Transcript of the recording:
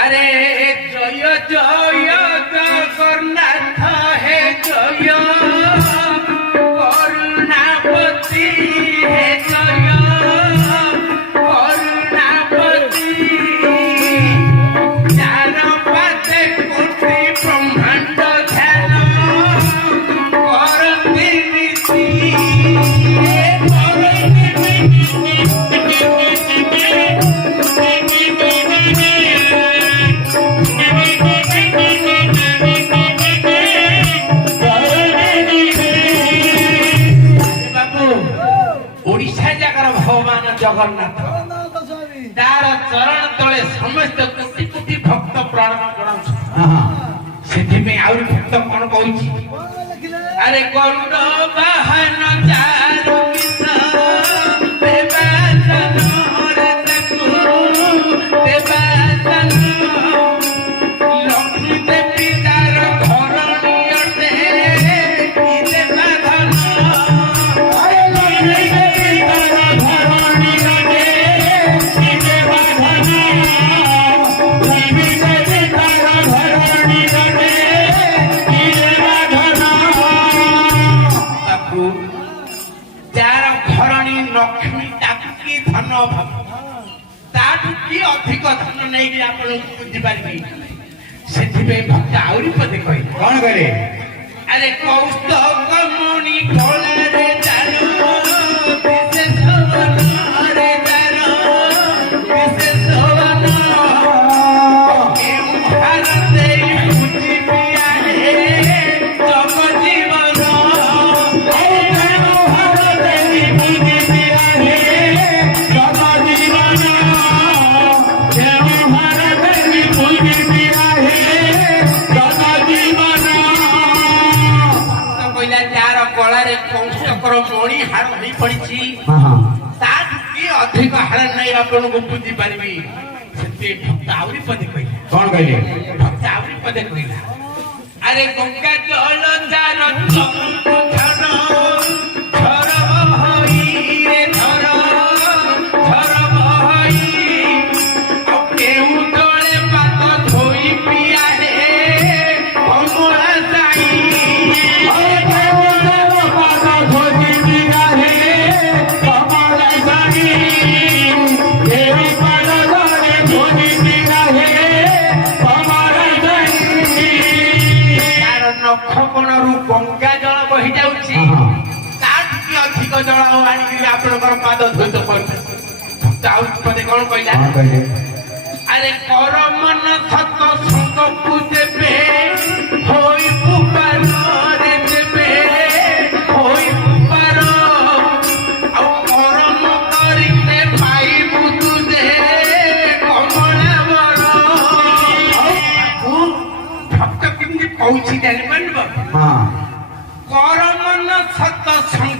अरे जय जय जगन्नाथ हे जय करुणापति हे जय करुणापति चार पाते कोटि ब्रह्मांड ध्यान करती नीति जगन्नाथ तार चरण तले समस्त कोटि कोटि भक्त प्रणाम करछथि आउरी भक्त कोन कहूची अरे गरुड़ वाहन चारु किसा देवासन रे तकु देवासन लक्ष्मी देवी तार घरणी अटे की देवाधन अरे लक्ष्मी देवी तार घरणी अधिक धन नहीं बुझी पारि से भक्त आउरी पदे कह कौन करे अरे कौस्तुभ मणि कोलारे जानो विशेष रे जानो विशेष केउ भारते बुझी पिया हे जग जीवन केउ भारते बुझी पिया हे जग जीवन मणि हार नहीं पड़ी अधिक हार नहीं आपन को बुझी पारि भक्त आउरी पदे कह कौन कहले भक्त आउरी पदे कहला अरे गंगा जल जार गंगा जल बही जाऊँगी अधिक जल आपणकर पाद धोत पदे कौन कहला अरे कर मन सत संग को देवे होई पुकार रे देवे होई पुकार आ करम करिते पाइबु तुझे कमला वर भक्त किमि पहुंची जानि मानबो कर मन सत संग